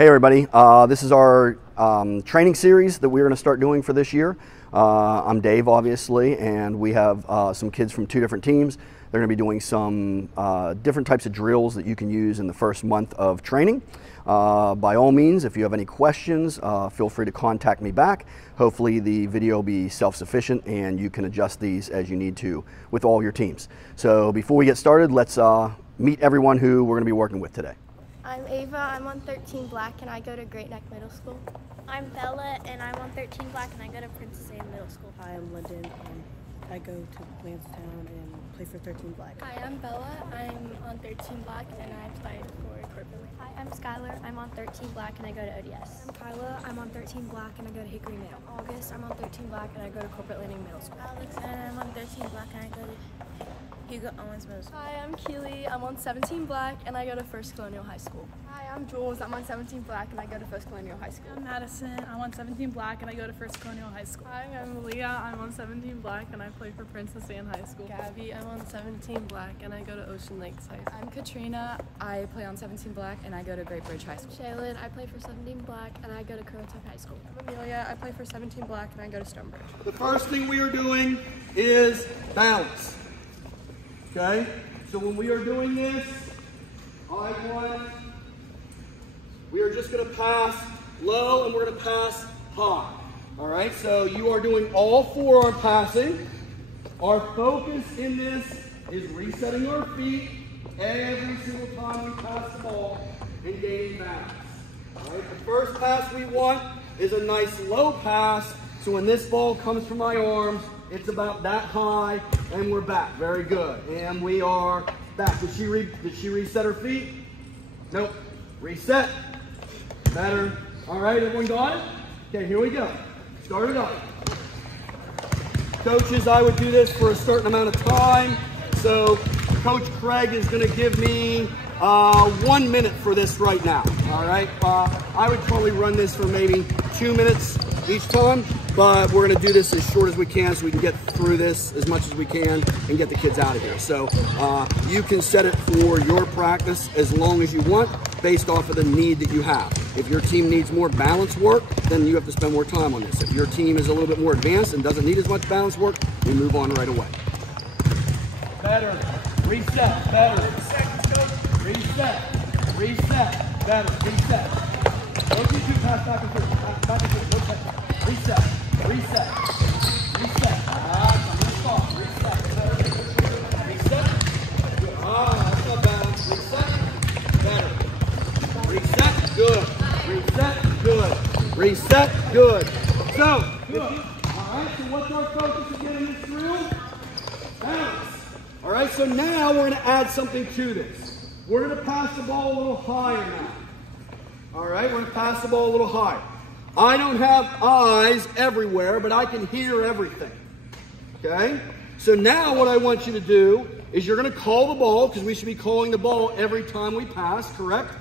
Hey everybody, this is our training series that we're going to start doing for this year. I'm Dave, obviously, and we have some kids from 2 different teams. They're going to be doing some different types of drills that you can use in the first month of training. By all means, if you have any questions, feel free to contact me back. Hopefully the video will be self-sufficient and you can adjust these as you need to with all your teams. So before we get started, let's meet everyone who we're going to be working with today. I'm Ava, I'm on 13 Black and I go to Great Neck Middle School. I'm Bella and I'm on 13 Black and I go to Princess Anne Middle School. Hi, I'm Lyndon and I go to Lansetown and play for 13 Black. Hi, I'm Bella, I'm on 13 Black and I play for Corporate. Hi, I'm Skylar, I'm on 13 Black and I go to ODS. I'm Kyla, I'm on 13 Black and I go to Hickory Middle. August, I'm on 13 Black and I go to Corporate Landing Middle School. Alex, and I'm on 13 Black and I go to Hugo Owens Middle School. Hi, I'm Keely, I'm on 17 Black and I go to First Colonial High School. Hi, I'm Jules, I'm on 17 Black and I go to First Colonial High School. I'm Madison, I'm on 17 Black and I go to First Colonial High School. Hi, I'm Leah, I'm on 17 Black and I play for Princess Anne High School. Gabby, I'm on 17 Black and I go to Ocean Lakes High School. I'm Katrina, I play on 17 Black and I go to Great Bridge High School. Shaylin, I play for 17 Black and I go to Currituck High School. I'm Amelia, I play for 17 Black and I go to Stonebridge. The first thing we are doing is balance. Okay? So when we are doing this, we are just going to pass low and we're going to pass high. All right? So you are doing all forearm passing. Our focus in this is resetting our feet every single time we pass the ball and gaining balance. All right? The first pass we want is a nice low pass. So when this ball comes from my arms, it's about that high, and we're back. Very good. And we are back. Did she reset her feet? Nope. Reset. Better. All right, everyone got it? Okay, here we go. Start it up. Coaches, I would do this for a certain amount of time. So Coach Craig is going to give me 1 minute for this right now. All right. I would probably run this for maybe 2 minutes each time, but we're going to do this as short as we can so we can get through this as much as we can and get the kids out of here. So you can set it for your practice as long as you want based off of the need that you have. If your team needs more balance work, then you have to spend more time on this. If your team is a little bit more advanced and doesn't need as much balance work, we move on right away. Better. Reset. Better. Reset. Reset. Better. Reset. Don't do 2 pass back and forth. Back and forth. Reset. Reset. Reset. I'm going to stop. Reset. Reset. Good. That's not balance. Reset. Better. Reset. Good. Reset. Good. Reset. Good. So, good. All right. So what's our focus again in this drill? Balance. All right. So now we're going to add something to this. We're going to pass the ball a little higher now. All right. We're going to pass the ball a little higher. I don't have eyes everywhere, but I can hear everything. Okay? So now what I want you to do is you're going to call the ball, because we should be calling the ball every time we pass, correct?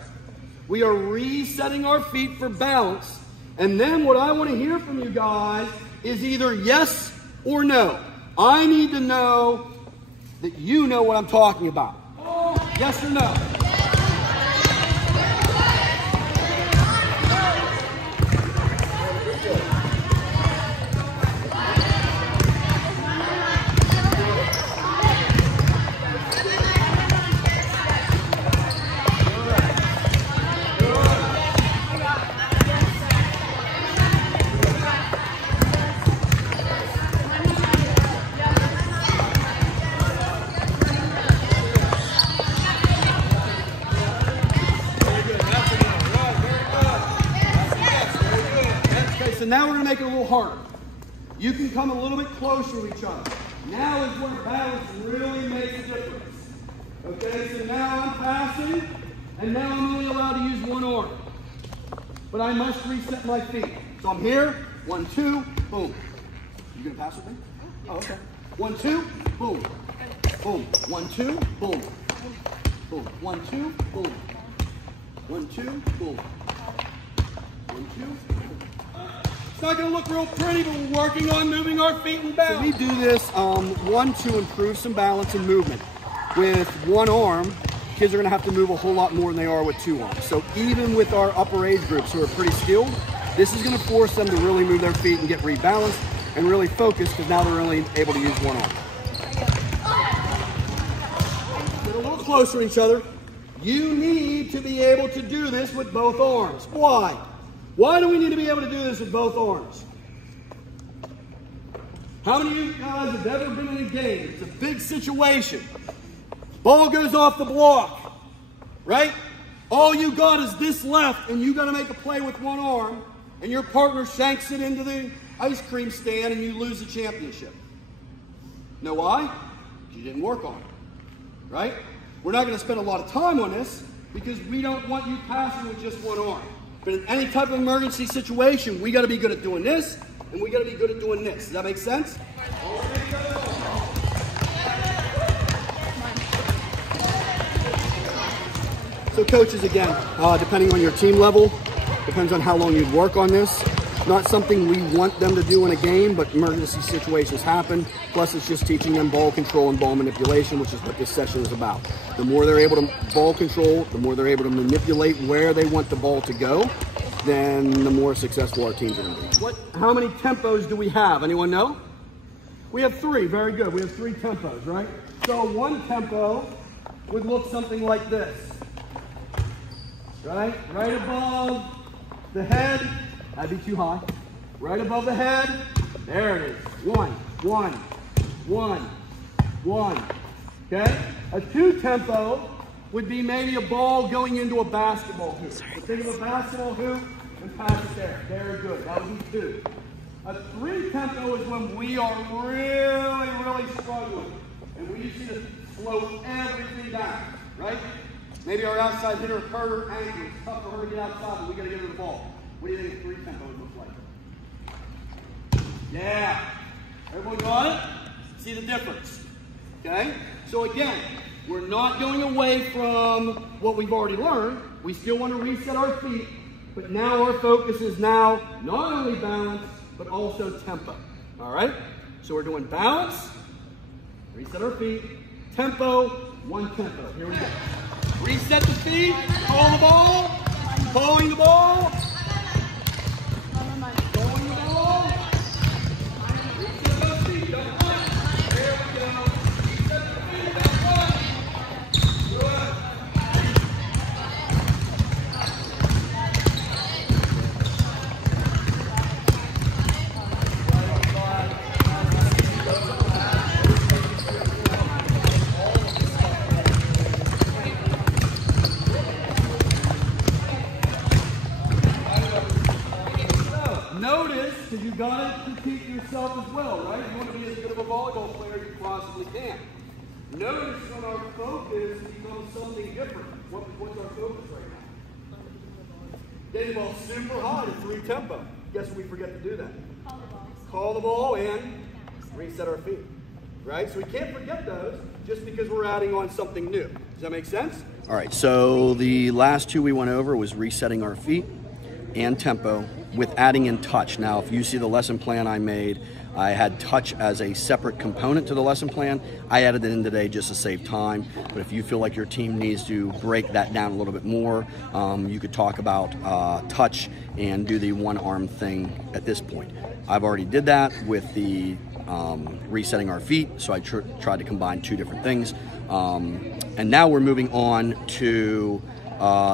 We are resetting our feet for balance. And then what I want to hear from you guys is either yes or no. I need to know that you know what I'm talking about. Yes or no? So now we're going to make it a little harder. You can come a little bit closer to each other. Now is where balance really makes a difference. Okay, so now I'm passing, and now I'm only allowed to use one arm. But I must reset my feet. So I'm here, 1, 2, boom. You going to pass with me? Oh, okay. 1, 2, boom. Boom. 1, 2, boom. Boom. 1, 2, boom. 1, 2, boom. 1, 2, boom. It's not going to look real pretty, but we're working on moving our feet and balance. So we do this, one, to improve some balance and movement with one arm kids are going to have to move a whole lot more than they are with 2 arms. So even with our upper age groups who are pretty skilled, this is going to force them to really move their feet and get rebalanced and really focus, because now they're only able to use 1 arm. Get a little closer to each other. You need to be able to do this with both arms. Why? Why do we need to be able to do this with both arms? How many of you guys have ever been in a game? It's a big situation. Ball goes off the block, right? All you got is this left, and you got to make a play with 1 arm, and your partner shanks it into the ice cream stand, and you lose the championship. Know why? You didn't work on it, right? We're not going to spend a lot of time on this because we don't want you passing with just 1 arm. But in any type of emergency situation, we got to be good at doing this, and we got to be good at doing this. Does that make sense? So coaches, again, depending on your team level, depends on how long you'd work on this. Not something we want them to do in a game, but emergency situations happen. Plus, it's just teaching them ball control and ball manipulation, which is what this session is about. The more they're able to ball control, the more they're able to manipulate where they want the ball to go, then the more successful our teams are going to be. How many tempos do we have? Anyone know? We have 3. Very good. We have 3 tempos, right? So 1 tempo would look something like this. Right? Right above the head. That'd be too high. Right above the head. There it is. 1, 1, 1, 1. Okay? A 2 tempo would be maybe a ball going into a basketball hoop. So think of a basketball hoop and pass it there. Very good. That would be 2. A 3 tempo is when we are really struggling. And we just need to slow everything down. Right? Maybe our outside hitter hurt her ankle. It's tough for her to get outside, but we got to get her the ball. What do you think a 3 tempo would look like? Yeah. Everyone got it? See the difference? Okay? So again, we're not going away from what we've already learned. We still want to reset our feet, but now our focus is now not only balance, but also tempo. All right? So we're doing balance, reset our feet, tempo, 1 tempo. Here we go. Reset the feet, call the ball, calling the ball. Because you got to critique yourself as well, right? You want to be as good of a volleyball player as you possibly can. Notice when our focus becomes something different. What's our focus right now? Getting the ball super high to 3 tempo. Guess what we forget to do that? Call the ball and reset our feet. Right? So we can't forget those just because we're adding on something new. Does that make sense? All right, so the last 2 we went over was resetting our feet and tempo with adding in touch. Now, if you see the lesson plan I made, I had touch as a separate component to the lesson plan. I added it in today just to save time, but if you feel like your team needs to break that down a little bit more, you could talk about touch and do the 1 arm thing at this point. I've already did that with the resetting our feet, so I tried to combine 2 different things. And now we're moving on to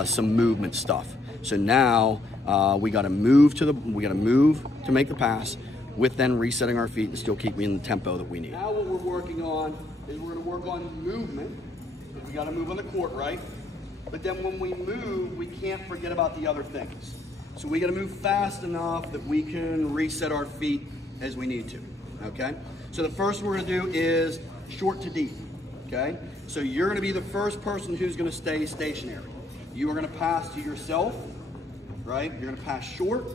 some movement stuff. So now we got to move to make the pass, with then resetting our feet and still keeping in the tempo that we need. Now what we're working on is we're going to work on movement. We got to move on the court, right? But then when we move, we can't forget about the other things. So we got to move fast enough that we can reset our feet as we need to. Okay? So the first one we're going to do is short to deep. Okay? So you're going to be the first person who's going to stay stationary. You are going to pass to yourself. Right? You're going to pass short.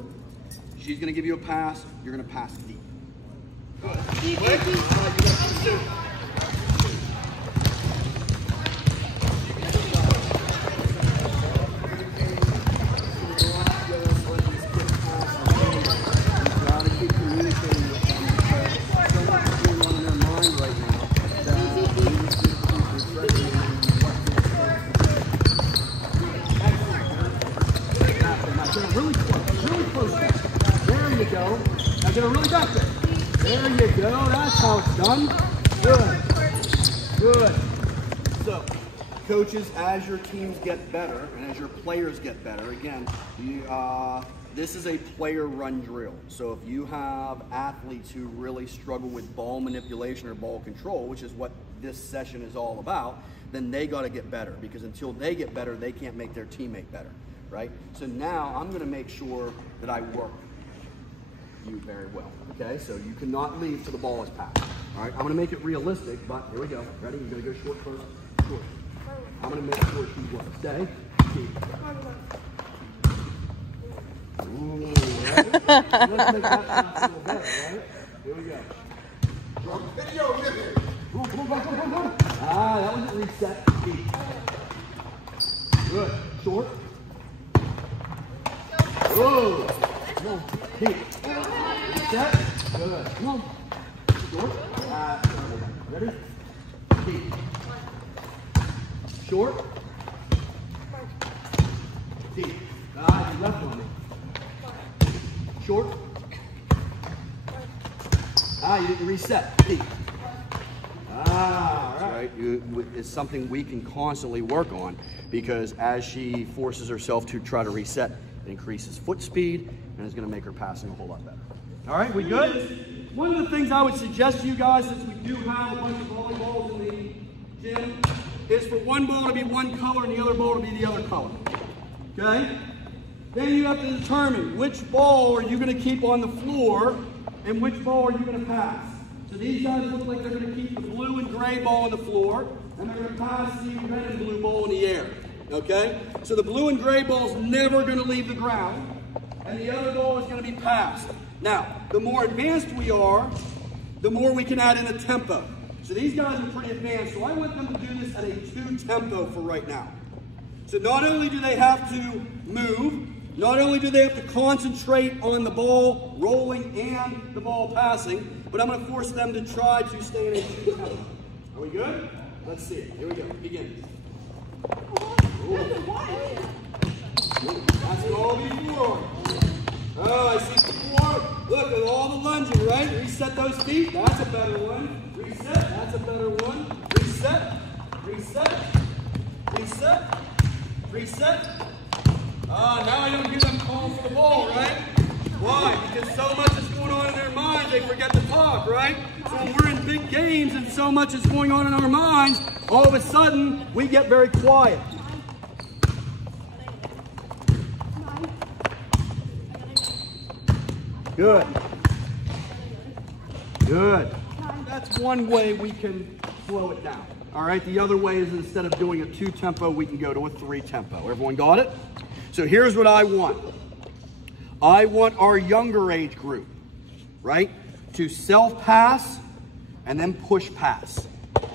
She's going to give you a pass. You're going to pass deep. Good. Quick. You got these 2. really close. There you go. Now get it really back there. There you go. That's how it's done. Good. So, coaches, as your teams get better and as your players get better, again, this is a player run drill. So if you have athletes who really struggle with ball manipulation or ball control, which is what this session is all about, then they got to get better, because until they get better, they can't make their teammate better, right? So now I'm going to make sure that I work you very well, okay? So you cannot leave till the ball is passed. All right, I'm going to make it realistic, but here we go. Ready? You're going to go short first. Short. I'm going to make sure she works. Stay. Keep. Ooh, ready? Let's make that pass a little better, right? Here we go. Ah, that was a reset. Keep. Good. Short. Whoa. Come on. Keep. Reset. Good. Come on. Short. Ready? Keep. Short. Keep. Ah, you left on me. Short. Ah, you didn't reset. Keep. Ah, right. It's something we can constantly work on, because as she forces herself to try to reset, it increases foot speed and is going to make her passing a whole lot better. All right, we good? One of the things I would suggest to you guys, since we do have a bunch of volleyballs in the gym, is for one ball to be one color and the other ball to be the other color. Okay? Then you have to determine which ball are you going to keep on the floor and which ball are you going to pass. So these guys look like they're going to keep the blue and gray ball on the floor, and they're going to pass the red and blue ball in the air. Okay? So the blue and gray ball is never going to leave the ground, and the other ball is going to be passed. Now, the more advanced we are, the more we can add in a tempo. So these guys are pretty advanced, so I want them to do this at a 2 tempo for right now. So not only do they have to move, not only do they have to concentrate on the ball rolling and the ball passing, but I'm going to force them to try to stay in a 2 tempo. Are we good? Let's see it. Here we go. Begin. Ooh. That's all before. Oh, I see 4. Look at all the lunging, right? Reset those feet. That's a better one. Reset. That's a better one. Reset. Reset. Reset. Reset. Now I don't give them calls for the ball, right? Why? Because so much is going on in their minds, they forget to talk, right? So when we're in big games and so much is going on in our minds, all of a sudden, we get very quiet. Good. Good. That's one way we can slow it down. All right, the other way is instead of doing a 2 tempo, we can go to a 3 tempo. Everyone got it? So here's what I want. I want our younger age group, right, to self-pass and then push pass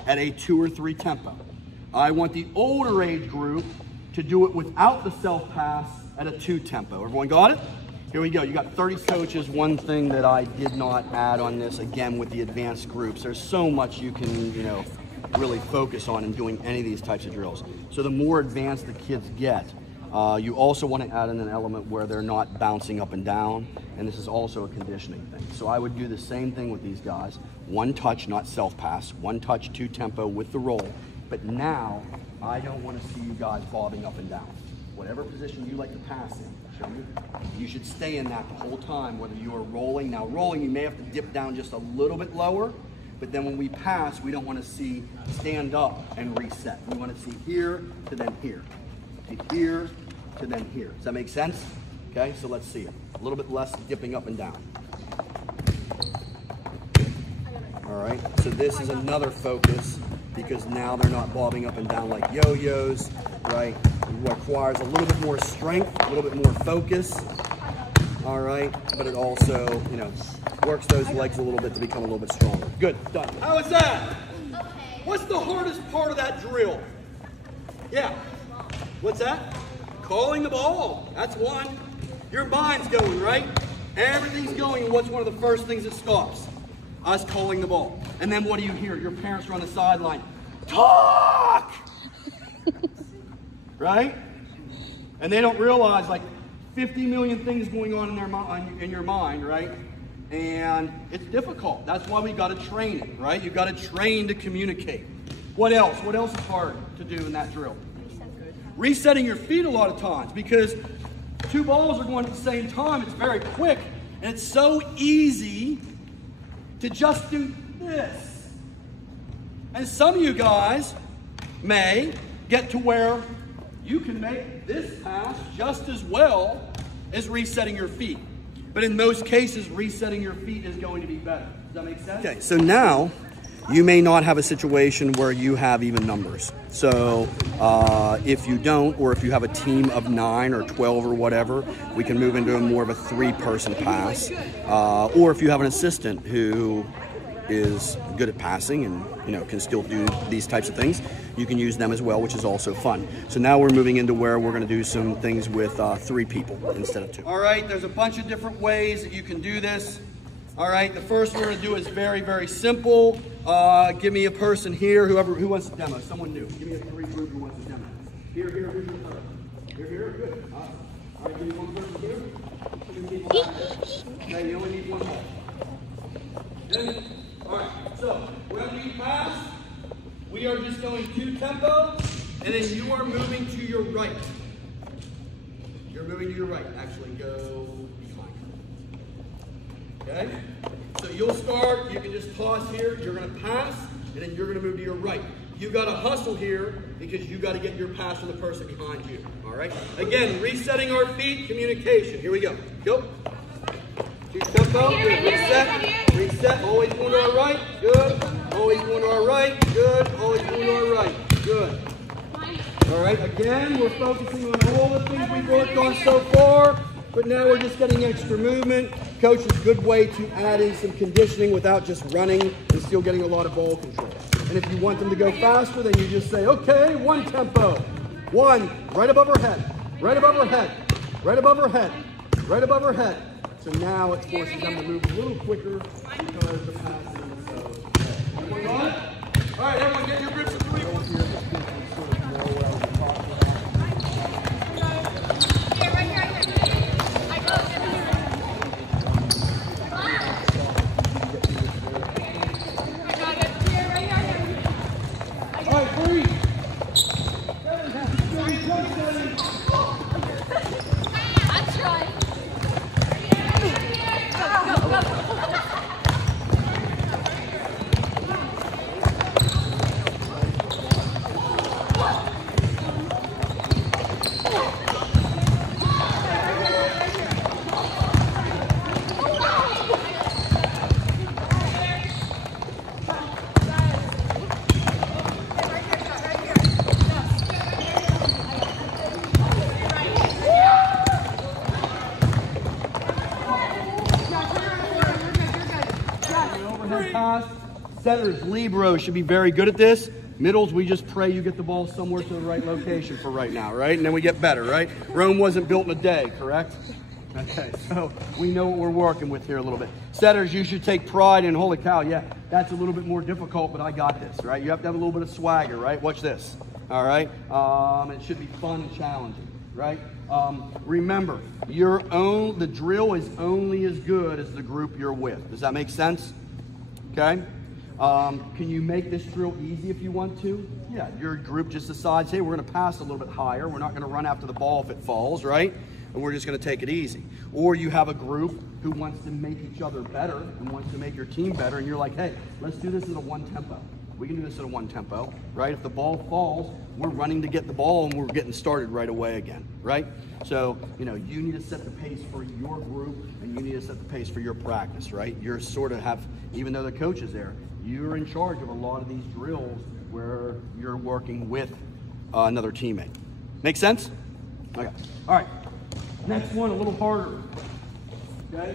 at a 2 or 3 tempo. I want the older age group to do it without the self-pass at a 2 tempo. Everyone got it? Here we go. You got 30 coaches. One thing that I did not add on this, again, with the advanced groups, there's so much you can, really focus on in doing any of these types of drills. So the more advanced the kids get, you also want to add in an element where they're not bouncing up and down, and this is also a conditioning thing. So I would do the same thing with these guys. 1 touch, not self-pass. 1 touch, 2 tempo with the roll. But now, I don't want to see you guys bobbing up and down. Whatever position you like to pass in, show me. You should stay in that the whole time, whether you are rolling. Now rolling, you may have to dip down just a little bit lower, but then when we pass, we don't want to see stand up and reset. We want to see here to then here, to here to then here. Does that make sense? Okay, so let's see it. A little bit less dipping up and down. All right, so this is another focus because now they're not bobbing up and down like yo-yos, right? It requires a little bit more strength, a little bit more focus, all right? But it also, works those legs a little bit to become a little bit stronger. Good, done. How was that? Okay. What's the hardest part of that drill? Yeah. What's that? Calling the ball. That's one. Your mind's going, right? Everything's going, and what's one of the first things that stops? Us calling the ball. And then what do you hear? Your parents are on the sideline. Talk! Right? And they don't realize, like, 50 million things going on in your mind, right? And it's difficult. That's why we got to train it, right? You got to train to communicate. What else? What else is hard to do in that drill? Resetting your feet a lot of times, because two balls are going at the same time. It's very quick, and it's so easy to just do this. And some of you guys may get to where you can make this pass just as well as resetting your feet. But in most cases, resetting your feet is going to be better. Does that make sense? Okay, so now you may not have a situation where you have even numbers. So if you don't, or if you have a team of 9 or 12 or whatever, we can move into more of a 3-person pass. Or if you have an assistant who is good at passing and can still do these types of things, you can use them as well, which is also fun. So now we're moving into where we're going to do some things with 3 people instead of 2. All right, there's a bunch of different ways that you can do this. All right, the first we're going to do is very, very simple. Give me a person here, who wants to demo, someone new. Give me a 3 group who wants to demo. Here, who's your person? Here, good. All right, give me one person here. 2 people back there. Okay, you only need 1 more. Good? All right, so when we pass, we are just going 2 tempo, and then you are moving to your right. You're moving to your right. Actually, go behind. Okay? So you'll start, you can just pause here, you're going to pass, and then you're going to move to your right. You got to hustle here because you got to get your pass from the person behind you. All right? Again, resetting our feet, communication. Here we go. Go. 2 tempo. Good. Reset. Always going to our right. Good. Always going to our right. Good. Always going to our right. Good. All right. Again, we're focusing on all the things we've worked on so far, but now we're just getting extra movement. Coach is a good way to add in some conditioning without just running and still getting a lot of ball control. And if you want them to go faster, then you just say, okay, 1 tempo. 1, right above her head. Right above her head. Right above her head. Right above her head. So now it forces them to move a little quicker because the passing is so good. Everyone got it? All right, everyone get your grips of 3. All right, 3. That's right. Setters, liberos should be very good at this. Middles, we just pray you get the ball somewhere to the right location for right now, right? And then we get better, right? Rome wasn't built in a day, correct? Okay, so we know what we're working with here a little bit. Setters, you should take pride in, holy cow, yeah, that's a little bit more difficult, but I got this, right? You have to have a little bit of swagger, right? Watch this, all right? It should be fun and challenging, right? Remember, the drill is only as good as the group you're with. Does that make sense? Okay? Can you make this drill easy if you want to? Yeah, your group just decides, hey, we're going to pass a little bit higher. We're not going to run after the ball if it falls, right? And we're just going to take it easy. Or you have a group who wants to make each other better and wants to make your team better, and you're like, hey, let's do this at a 1 tempo. We can do this at a 1 tempo, right? If the ball falls, we're running to get the ball and we're getting started right away again, right? So, you need to set the pace for your group and you need to set the pace for your practice, right? You're sort of even though the coach is there, you're in charge of a lot of these drills where you're working with another teammate. Make sense? Okay. All right. Next one, a little harder. Okay?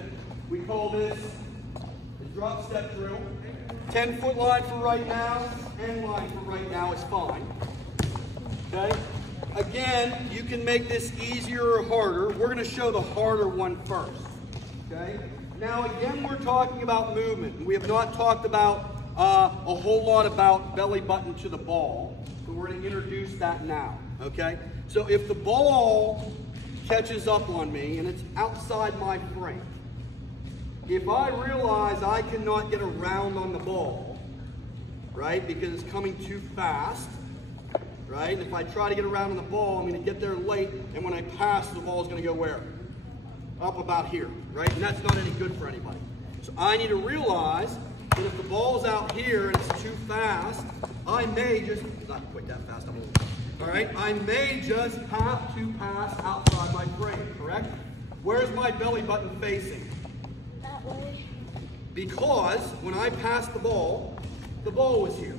We call this the drop step drill. 10-foot line for right now, end line for right now is fine. Okay? Again, you can make this easier or harder. We're going to show the harder one first. Okay? Now, again, we're talking about movement. We have not talked about a whole lot about belly button to the ball, but we're going to introduce that now. Okay? So if the ball catches up on me and it's outside my frame. If I realize I cannot get around on the ball, right, because it's coming too fast, right, and if I try to get around on the ball, I'm going to get there late, and when I pass, the ball is going to go where? Up about here, right, and that's not any good for anybody. So I need to realize that if the ball's out here and it's too fast, I may just, not quite that fast, I'm old. All right, I may just have to pass outside my frame, correct? Where's my belly button facing? That way. Because when I passed the ball was here.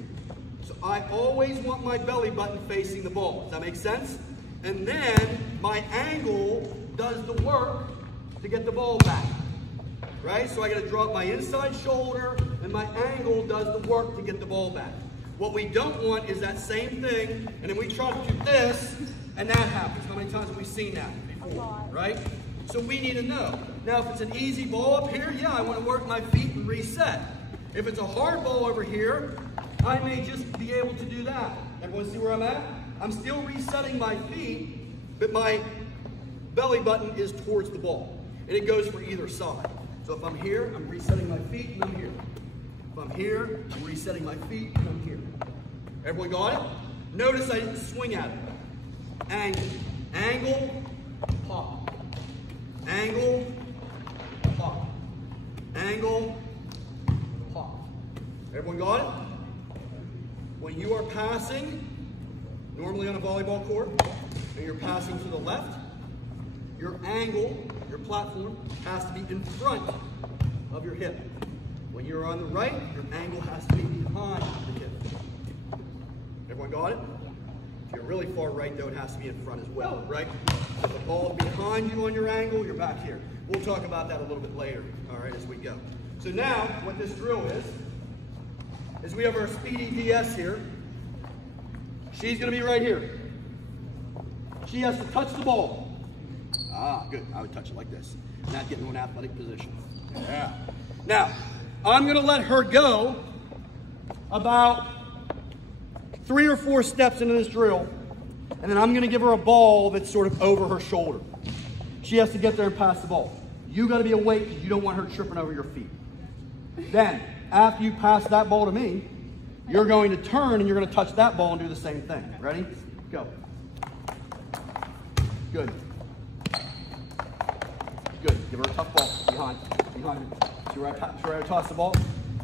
So I always want my belly button facing the ball. Does that make sense? And then my angle does the work to get the ball back. Right? So I got to drop my inside shoulder and my angle does the work to get the ball back. What we don't want is that same thing, and then we try to do this, and that happens. How many times have we seen that before? Right? So we need to know. Now, if it's an easy ball up here, yeah, I want to work my feet and reset. If it's a hard ball over here, I may just be able to do that. Everyone see where I'm at? I'm still resetting my feet, but my belly button is towards the ball. And it goes for either side. So if I'm here, I'm resetting my feet, and I'm here. If I'm here, I'm resetting my feet, and I'm here. Everyone got it? Notice I didn't swing at it. Angle. Angle, pop. Angle, pop. Angle, pop. Everyone got it? When you are passing, normally on a volleyball court, and you're passing to the left, your angle, your platform, has to be in front of your hip. When you're on the right, your angle has to be behind the hip. Everyone got it? If you're really far right, though, it has to be in front as well, right? So if the ball is behind you on your angle, you're back here. We'll talk about that a little bit later, all right, as we go. So now, what this drill is we have our Speedy DS here. She's going to be right here. She has to touch the ball. Ah, good. I would touch it like this. Not get into an athletic position. Yeah. Now, I'm going to let her go about 3 or 4 steps into this drill, and then I'm going to give her a ball that's sort of over her shoulder. She has to get there and pass the ball. You got to be awake because you don't want her tripping over your feet. Then, after you pass that ball to me, you're going to turn and you're going to touch that ball and do the same thing. Ready? Go. Good. Good. Give her a tough ball. Behind. See where I toss the ball?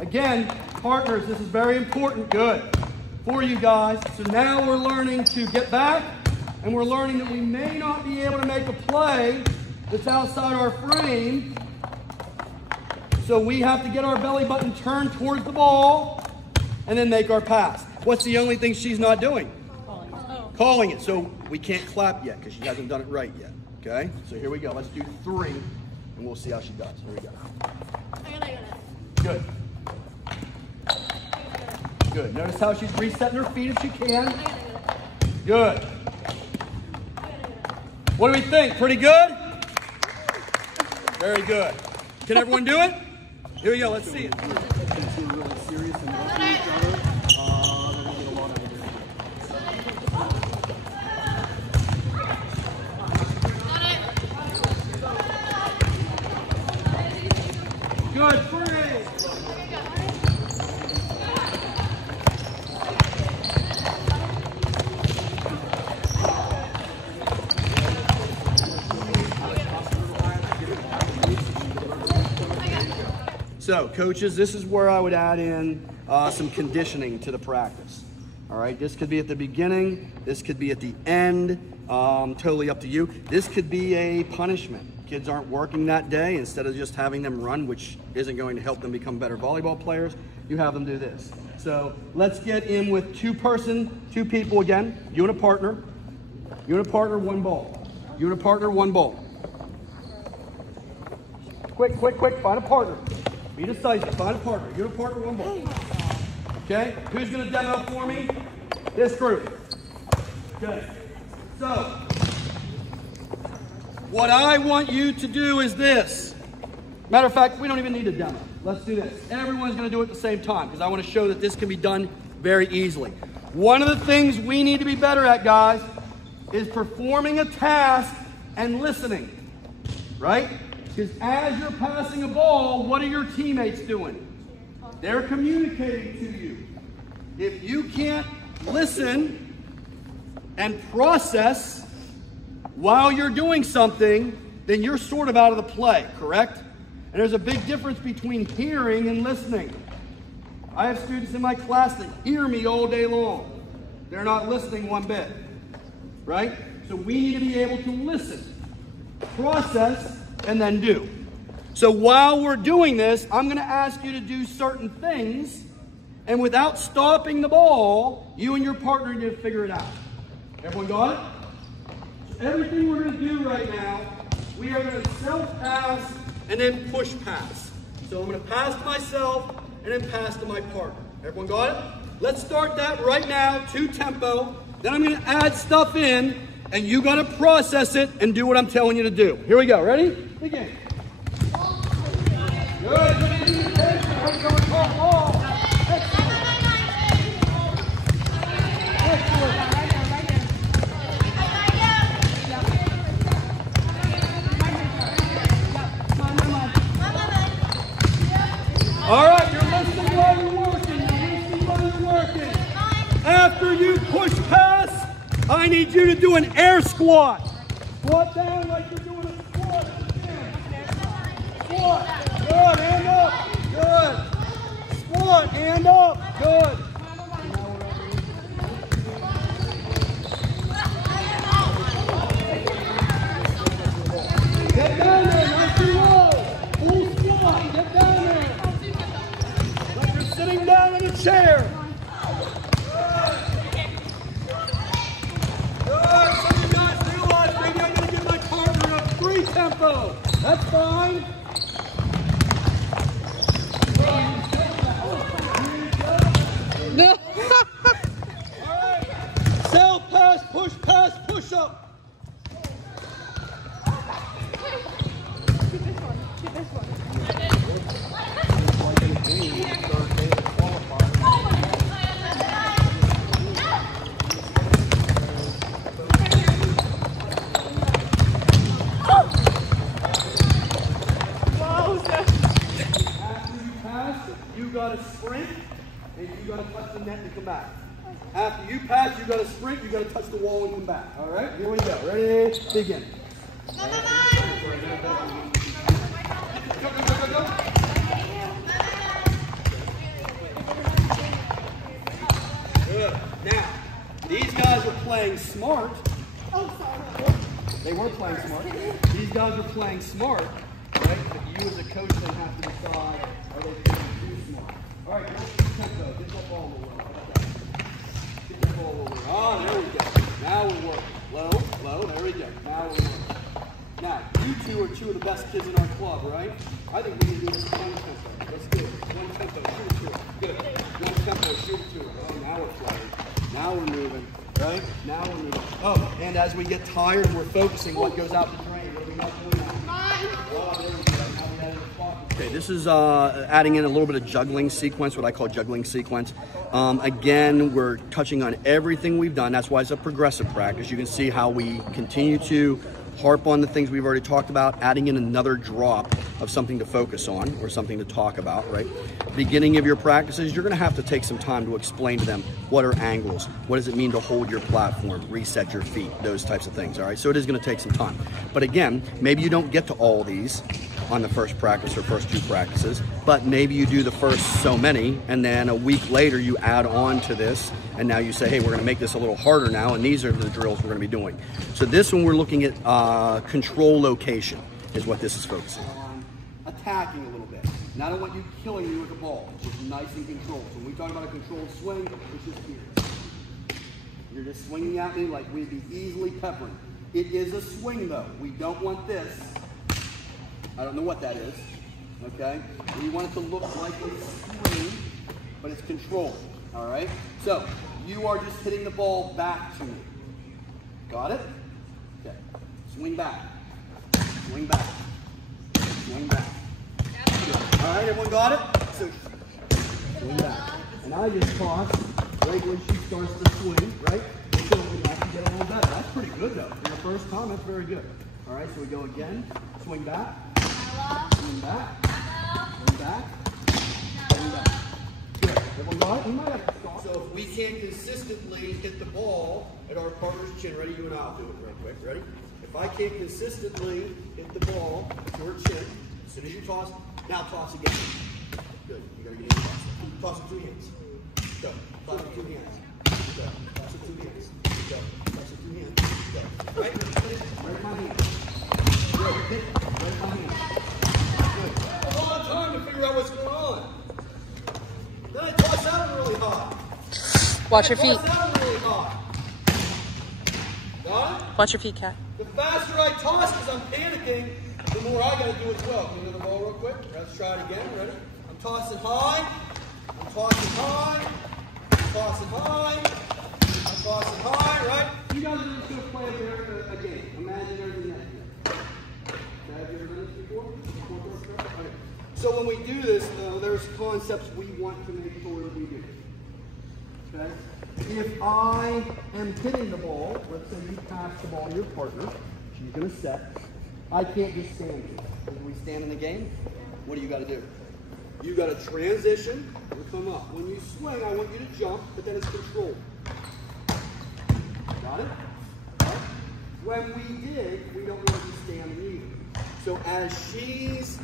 Again, partners, this is very important. Good. For you guys. So now we're learning to get back, and we're learning that we may not be able to make a play that's outside our frame. So we have to get our belly button turned towards the ball and then make our pass. What's the only thing she's not doing? Calling it. So we can't clap yet because she hasn't done it right yet. Okay? So here we go. Let's do 3, and we'll see how she does. Here we go. Good. Good. Notice how she's resetting her feet if she can. Good. What do we think? Pretty good? Very good. Can everyone do it? Here we go. Let's see it. Good. 3. So, coaches, this is where I would add in some conditioning to the practice. All right, this could be at the beginning, this could be at the end, totally up to you. This could be a punishment. Kids aren't working that day. Instead of just having them run, which isn't going to help them become better volleyball players, you have them do this. So let's get in with 2 people again. You and a partner. You and a partner, 1 ball. You and a partner, 1 ball. Quick, find a partner. Be decisive, find a partner. You and a partner, 1 ball. Okay, who's going to demo for me? This group. Okay, so what I want you to do is this. Matter of fact, we don't even need a demo. Let's do this. Everyone's going to do it at the same time because I want to show that this can be done very easily. One of the things we need to be better at, guys, is performing a task and listening, right? Because as you're passing a ball, what are your teammates doing? They're communicating to you. If you can't listen and process while you're doing something, then you're sort of out of the play, correct? And there's a big difference between hearing and listening. I have students in my class that hear me all day long. They're not listening one bit, right? So we need to be able to listen, process, and then do. So while we're doing this, I'm going to ask you to do certain things, and without stopping the ball, you and your partner need to figure it out. Everyone got it? So everything we're going to do right now, we are going to self-pass and then push pass. So I'm going to pass to myself and then pass to my partner. Everyone got it? Let's start that right now, 2 tempo. Then I'm going to add stuff in, and you got to process it and do what I'm telling you to do. Here we go. Ready? Begin. Good. All right, you're listening while you're working. You're listening while you're working. After you push pass, I need you to do an air squat. Squat down like you're doing a squat. Squat. Good. Hand up. Good. Squat. Hand up. Good. Get down there. Nice and low. Full squat. Get down there. Like you're sitting down in a chair. Tempo. That's fine. No. All right. Self pass, push up. Keep this one. You got to sprint, and you got to touch the net and come back. After you pass, you got to sprint, you got to touch the wall and come back. All right, here we go. Ready? Begin. Go, go, go, go. Good. Now, these guys are playing smart. They were playing smart. These guys are playing smart, right? But you as a coach then have to decide, are they playing too smart? All right, tempo. Get that ball a little way. How about that? Get that ball a little way. Oh, there we go. Now we're working. Low, low. There we go. Now we're working. Now, you two are two of the best kids in our club, right? I think we can do this one tempo. Let's do it. One tempo. Shoot it to it. Good. One tempo. Shoot it to it. Oh, now we're playing. Now we're moving. Right? Now we're moving. Oh, and as we get tired and we're focusing, what goes out the drain? What are we not doing now? Oh, there we go. Now we add in the spot. Okay, this is adding in a little bit of juggling sequence, what I call juggling sequence. Again, we're touching on everything we've done. That's why it's a progressive practice. You can see how we continue to harp on the things we've already talked about, adding in another drop of something to focus on or something to talk about, right? Beginning of your practices, you're gonna have to take some time to explain to them what are angles, what does it mean to hold your platform, reset your feet, those types of things, all right? So it is gonna take some time. But again, maybe you don't get to all these on the first practice or first two practices, but maybe you do the first so many, and then a week later you add on to this, and now you say, hey, we're gonna make this a little harder now, and these are the drills we're gonna be doing. So this one, we're looking at control location is what this is focusing on. Attacking a little bit. And I don't want you killing me with the ball. It's nice and controlled. So when we talk about a controlled swing, it's just here. You're just swinging at me like we'd be easily peppering. It is a swing though. We don't want this. I don't know what that is, okay? We want it to look like a swing, but it's controlled, all right? So, you are just hitting the ball back to me. Got it? Okay. Swing back. Swing back. Swing back. Good. All right, everyone got it? So, swing back. And I just toss right when she starts to swing, right? So we have to get a little better. That's pretty good, though. For the first time, that's very good. All right, so we go again. Swing back. Swing back. Swing back. Swing back. Good. Everyone got it? You might have to stop. So if we can't consistently hit the ball at our partner's chin, ready? You and I'll do it real quick. Ready? If I can't consistently hit the ball at your chin, as soon as you toss, now toss again. Good. You gotta get in the toss. Toss with 2 hands. Go. Toss with 2 hands. Go. Toss with 2 hands. Go. Toss with 2 hands. Go. Right? Right in my hand. Good. Hit. Right in my hand. Good. A lot of time to figure out what's going on. Then I toss out really high. Watch your feet. Toss out really high. Got it? Watch your feet, Kat. The faster I toss because I'm panicking, the more I got to do as well. Can you do the ball real quick? Let's try it again. Ready? I'm tossing high. I'm tossing high. I'm tossing high. I'm tossing high, right? You guys are just going to play a game. Imaginary net here. Have you ever done this before? Okay. So when we do this, there's concepts we want to make sure that we do. Okay? If I am hitting the ball, let's say you pass the ball to your partner, she's going to set. I can't just stand here. When we stand in the game, what do you got to do? You got to transition and come up. When you swing, I want you to jump, but then it's controlled. Got it? Right. When we dig, we don't want to stand either. So as she's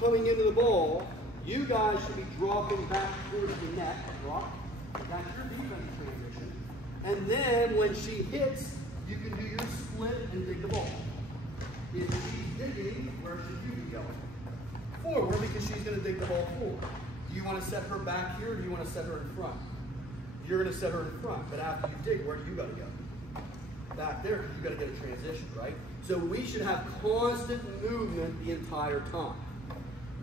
coming into the ball, you guys should be dropping back towards the net. Drop. That's your defense transition. And then when she hits, you can do your split and dig the ball. If she's digging, where should you be going? Forward, because she's going to dig the ball forward. Do you want to set her back here, or do you want to set her in front? You're going to set her in front, but after you dig, where do you got to go? Back there, because you got to get a transition, right? So we should have constant movement the entire time.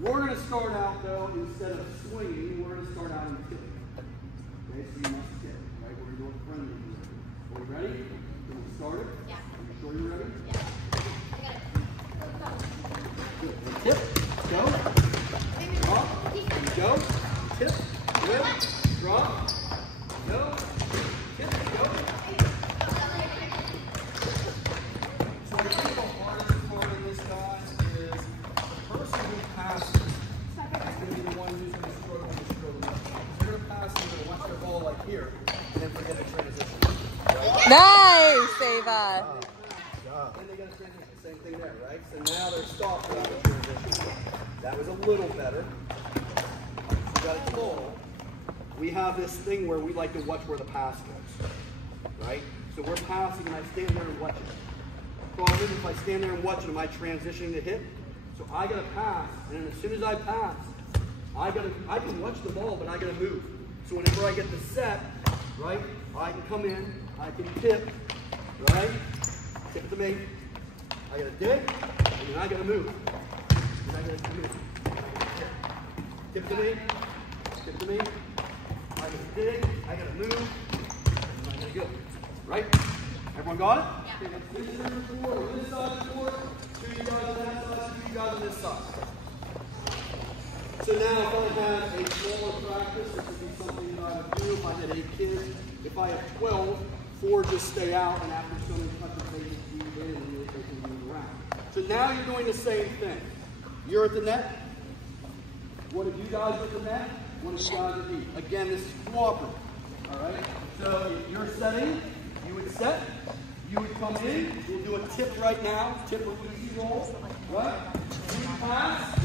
We're going to start out, though, instead of swinging, we're going to start out in tipping. Okay, so you must tip, right? We're going to do a friendly here. Are we ready? Can we start it? Yeah. Are you sure you're ready? Yeah. Good. Tip. Go. Drop. Go. Tip. Good. Drop. Go. Tip. Go. So I think the hardest part of this, guys, is the person who passes is going to be the one who's going to struggle with the stroke. They're going to pass, they're going to watch their ball like here, and then forget the transition. Right? Nice, Ava. Then they got to transition. Same thing there, right? So now they're stopped without the transition. That was a little better. So we got a ball. We have this thing where we like to watch where the pass goes, right? So we're passing, and I stand there and watch it. Problem is, if I stand there and watch it, am I transitioning to hit? So I got to pass, and then as soon as I pass, I can watch the ball, but I got to move. So whenever I get the set, right, I can come in, I can tip, right? Tip to me. I got to dig, and then I got to move. And I got to move. Tip to me. Tip to me. I got to dig. I got to move. And I got to go. Right? Everyone got it? Yeah. This is number 4. On this side of the court. 2 you guys on that side. 2 you guys on this side. So now if I had a smaller practice, this would be something that I would do if I had 8 kids. If I have 12, 4 just stay out, and after someone touches, they just move in and they can move around. So now you're doing the same thing. You're at the net. One of you guys are at the net. One of you guys at the. Again, this is cooperative. All right? So if you're setting, you would set. You would come in. We'll do a tip right now. Tip with easy roll. Right? You pass.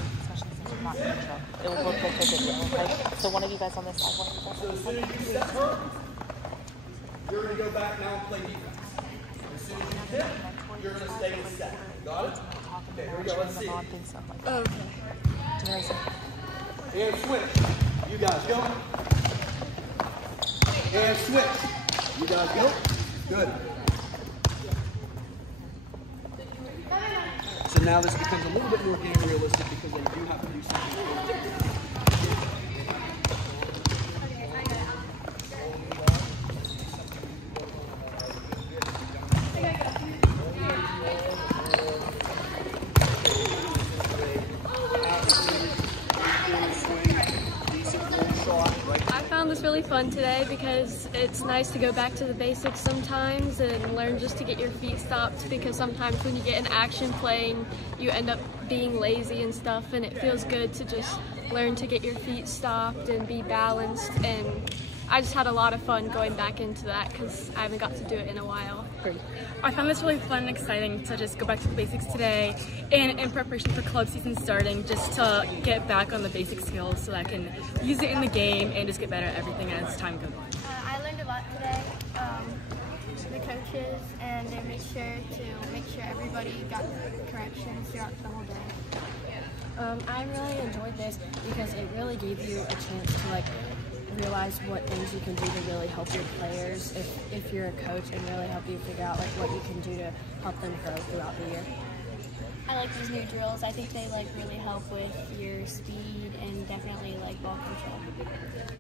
It will look like so one of you guys on this side, one of you guys on this side. So as soon as you set her, you're going to go back now and play defense. As soon as you tip, you're going to stay in set. Got it? Okay, here we go. Let's see. Okay. And switch. You guys go. And switch. You guys go. Good. So now this becomes a little bit more game realistic because they do have to do something different. was really fun today because it's nice to go back to the basics sometimes and learn just to get your feet stopped, because sometimes when you get in action playing, you end up being lazy and stuff, and it feels good to just learn to get your feet stopped and be balanced. And I just had a lot of fun going back into that because I haven't got to do it in a while. I found this really fun and exciting to just go back to the basics today, and in preparation for club season starting, just to get back on the basic skills so that I can use it in the game and just get better at everything as time goes on. I learned a lot today. The coaches, and they made sure to make sure everybody got corrections throughout the whole day. I really enjoyed this because it really gave you a chance to realize what things you can do to really help your players if you're a coach, and really help you figure out what you can do to help them grow throughout the year. I like these new drills. I think they really help with your speed and definitely ball control.